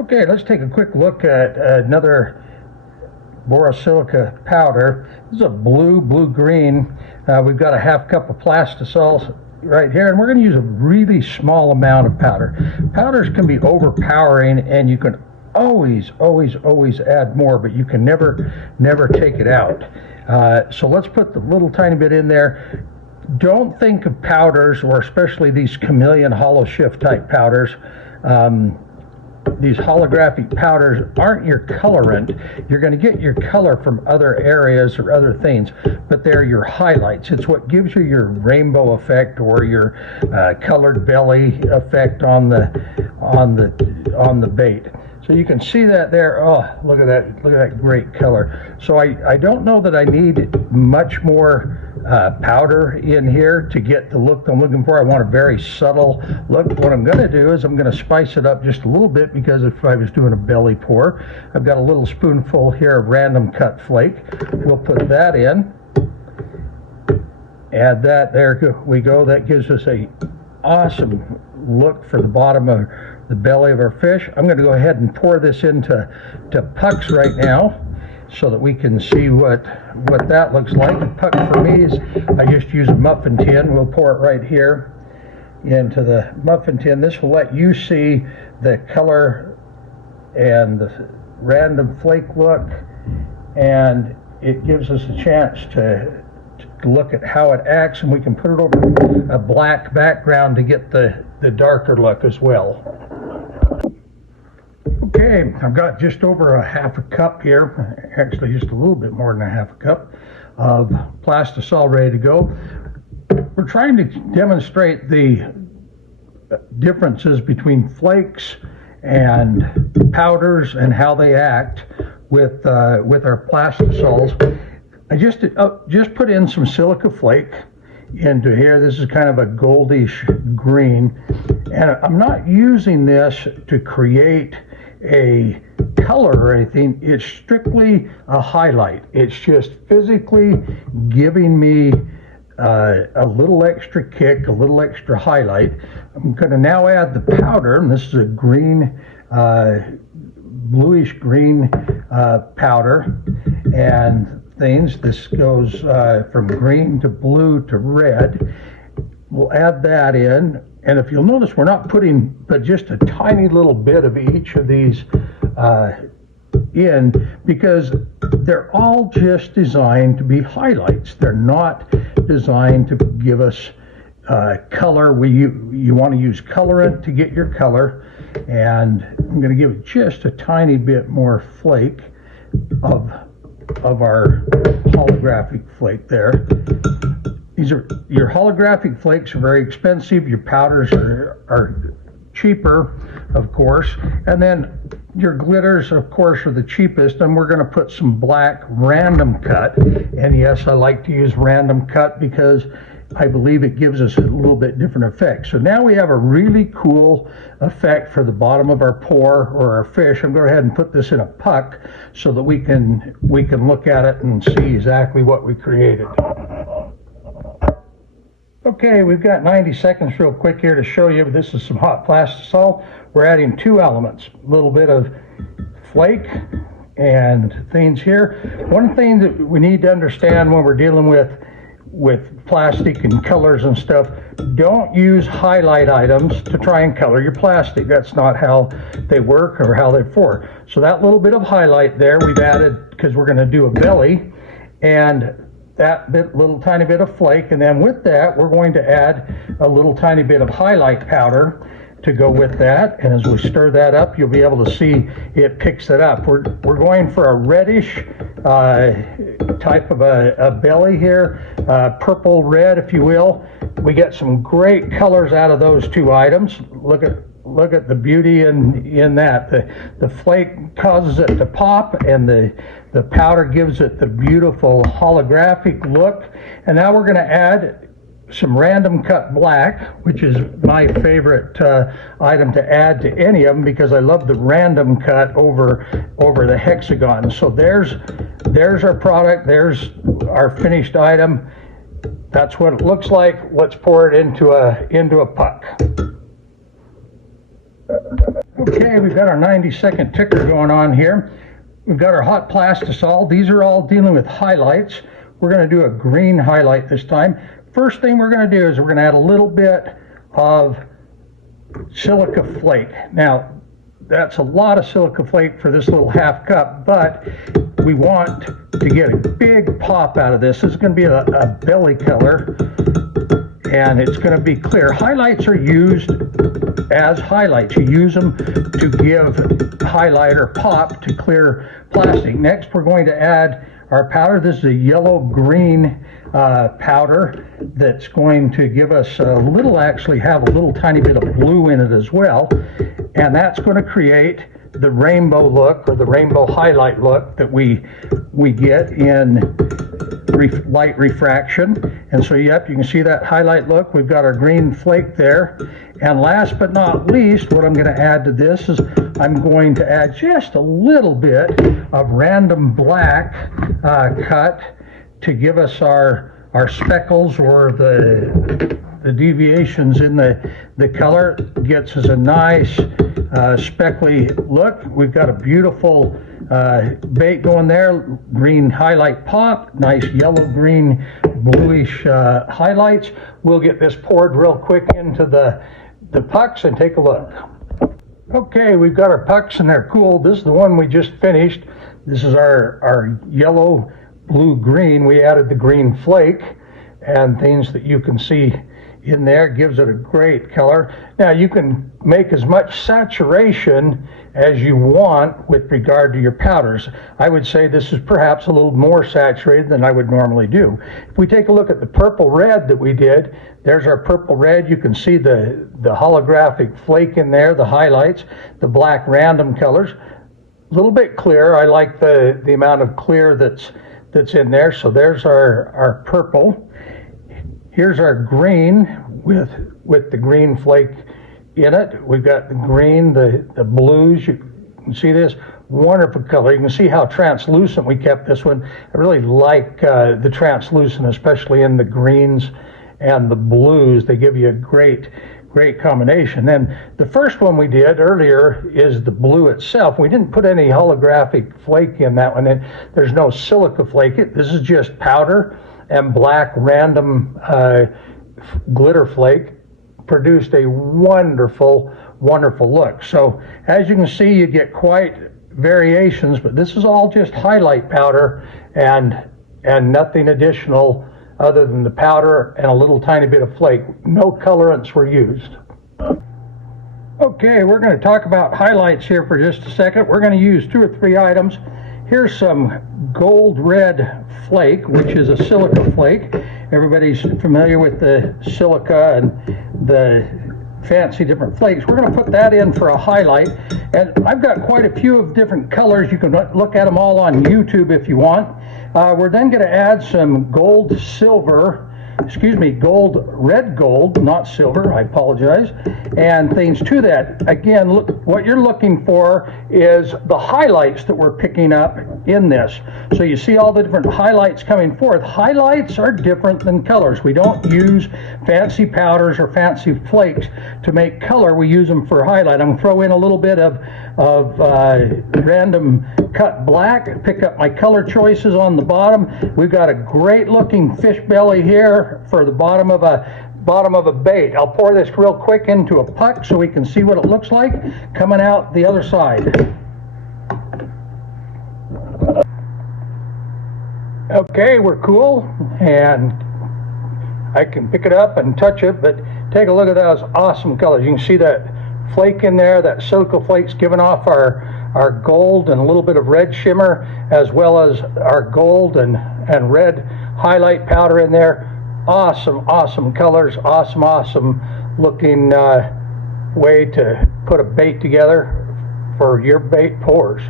Okay, let's take a quick look at another borosilica powder. This is a blue-green. We've got a half cup of plastisol right here, and we're going to use a really small amount of powder. Powders can be overpowering, and you can always add more, but you can never take it out. So let's put the little tiny bit in there. Don't think of powders, or especially these chameleon hollow shift type powders. These holographic powders aren't your colorant. You're going to get your color from other areas or other things, but they're your highlights. It's what gives you your rainbow effect or your colored belly effect on the bait. So you can see that there. Oh, look at that great color. So I don't know that I need much more powder in here to get the look I'm looking for. I want a very subtle look. What I'm going to do is I'm going to spice it up just a little bit, because if I was doing a belly pour, I've got a little spoonful here of random cut flake. We'll put that in. Add that. There we go. That gives us a awesome look for the bottom of the belly of our fish. I'm going to go ahead and pour this into pucks right now, so that we can see what that looks like. A puck for me is, I just use a muffin tin. We'll pour it right here into the muffin tin. This will let you see the color and the random flake look, and it gives us a chance to look at how it acts, and we can put it over a black background to get the darker look as well. Okay, I've got just over a half a cup here, actually just a little bit more than a half a cup of plastisol ready to go. We're trying to demonstrate the differences between flakes and powders and how they act with our plastisols. I just put in some silica flake into here. This is kind of a goldish green, and I'm not using this to create a color or anything. It's strictly a highlight. It's just physically giving me a little extra kick, a little extra highlight. I'm going to now add the powder, and this is a green, bluish green powder and things. This goes from green to blue to red. We'll add that in. And if you'll notice, we're not putting but just a tiny little bit of each of these in, because they're all just designed to be highlights. They're not designed to give us color. You want to use colorant to get your color, and I'm going to give it just a tiny bit more flake of our holographic flake there. Your holographic flakes are very expensive. Your powders are cheaper, of course. And then your glitters, of course, are the cheapest. And we're going to put some black random cut. And yes, I like to use random cut because I believe it gives us a little bit different effect. So now we have a really cool effect for the bottom of our pour or our fish. I'm going to go ahead and put this in a puck so that we can look at it and see exactly what we created. Okay, we've got 90 seconds real quick here to show you. This is some hot plastisol. We're adding two elements, a little bit of flake and things here. One thing that we need to understand when we're dealing with plastic and colors and stuff, don't use highlight items to try and color your plastic. That's not how they work or how they're for. So that little bit of highlight there we've added because we're going to do a belly, and that little tiny bit of flake, and then with that we're going to add a little tiny bit of highlight powder to go with that. And as we stir that up, you'll be able to see it picks it up. We're going for a reddish type of a belly here, purple red, if you will. We get some great colors out of those two items. Look at the beauty in that. The flake causes it to pop, and the powder gives it the beautiful holographic look. And now we're going to add some random cut black, which is my favorite item to add to any of them, because I love the random cut over the hexagon. So there's our product. There's our finished item. That's what it looks like. Let's pour it into a puck. Okay, we've got our 90-second ticker going on here. We've got our hot plastisol. These are all dealing with highlights. We're going to do a green highlight this time. First thing we're going to do is we're going to add a little bit of silica flake. Now, that's a lot of silica flake for this little half cup, but we want to get a big pop out of this. This is going to be a belly color, and it's going to be clear. Highlights are used as highlights. You use them to give highlighter pop to clear plastic. Next, we're going to add our powder. This is a yellow-green powder that's going to give us a little, actually have a little tiny bit of blue in it as well. And that's going to create the rainbow look, or the rainbow highlight look that we get in light refraction. And so, yep, you can see that highlight look. We've got our green flake there. And last but not least, what I'm going to add to this is I'm going to add just a little bit of random black cut to give us our speckles, or the deviations in the color. Gets us a nice speckly look. We've got a beautiful bait going there, green highlight pop, nice yellow, green, bluish highlights. We'll get this poured real quick into the pucks and take a look. Okay, we've got our pucks and they're cool. This is the one we just finished. This is our yellow, blue, green. We added the green flake and things that you can see in there. Gives it a great color. Now you can make as much saturation as you want with regard to your powders. I would say this is perhaps a little more saturated than I would normally do. If we take a look at the purple red that we did, there's our purple red. You can see the holographic flake in there, the highlights, the black random colors. A little bit clear. I like the amount of clear that's in there. So there's our purple. Here's our green with the green flake in it. We've got the green, the blues. You can see this wonderful color. You can see how translucent we kept this one. I really like the translucent, especially in the greens and the blues. They give you a great combination. And the first one we did earlier is the blue itself. We didn't put any holographic flake in that one. There's no silica flake. This is just powder and black random glitter flake. Produced a wonderful look. So as you can see, you get quite variations, but this is all just highlight powder and nothing additional other than the powder and a little tiny bit of flake. No colorants were used. Okay, we're going to talk about highlights here for just a second. We're going to use 2 or 3 items. Here's some gold red flake, which is a silica flake. Everybody's familiar with the silica and the fancy different flakes. We're going to put that in for a highlight. And I've got quite a few of different colors. You can look at them all on YouTube if you want. We're then going to add some gold red gold, not silver, I apologize, and things to that. Again, look, what you're looking for is the highlights that we're picking up in this. So you see all the different highlights coming forth. Highlights are different than colors. We don't use fancy powders or fancy flakes to make color. We use them for highlight. I'm going to throw in a little bit of random cut black, pick up my color choices on the bottom. We've got a great looking fish belly here for the bottom of a bait. I'll pour this real quick into a puck so we can see what it looks like coming out the other side. Okay, we're cool, and I can pick it up and touch it, but take a look at those awesome colors. You can see that flake in there, that silica flake's giving off our gold and a little bit of red shimmer, as well as our gold and red highlight powder in there. Awesome colors, awesome looking way to put a bait together for your bait pours.